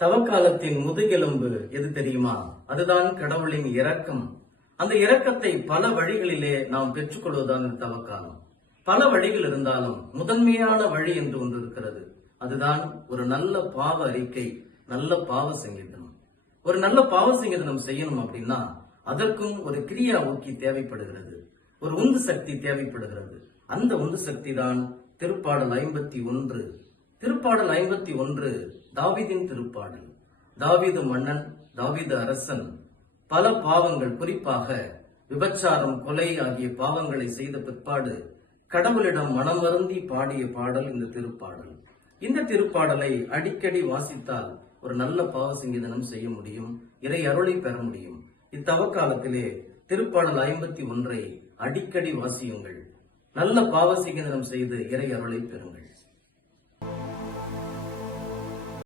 தவக்காலத்தின் முதுகெலும்பு எது தெரியுமா? அதுதான் கடவுளின் இரக்கம். அந்த இரக்கத்தை பல வழிகளிலே நாம் பெற்றுக்கொள்வதுதான் இந்த தவக்காலம். பல வழிகள் இருந்தாலும் முதன்மையான வழி என்று ஒன்று இருக்கிறது. அதுதான் ஒரு நல்ல பாவ அறிக்கை நல்ல பாவ சங்கீதனம் ஒரு நல்ல பாவ சங்கீதனம் செய்யணும் அப்படின்னா அதற்கும் ஒரு கிரியா ஊக்கி தேவைப்படுகிறது. ஒரு உந்து சக்தி தேவைப்படுகிறது. அந்த உந்து சக்தி தான் திருப்பாடல் ஐம்பத்தி ஒன்று திருப்பாடல் ஐம்பத்தி ஒன்று தாவிதின் திருப்பாடல். தாவீது மன்னன் தாவிது அரசன் பல பாவங்கள் குறிப்பாக விபச்சாரம் கொலை ஆகிய பாவங்களை செய்த பிற்பாடு கடவுளிடம் மனம் வருந்தி பாடிய பாடல் இந்த திருப்பாடல். இந்த திருப்பாடலை அடிக்கடி வாசித்தால் ஒரு நல்ல பாவ சிங்கிதனம் செய்ய முடியும் இறை அருளை பெற முடியும். இத்தவக்காலத்திலே திருப்பாடல் ஐம்பத்தி ஒன்றை அடிக்கடி வாசியுங்கள். நல்ல பாவ சிங்கிதனம் செய்து இறை அருளை பெறுங்கள்.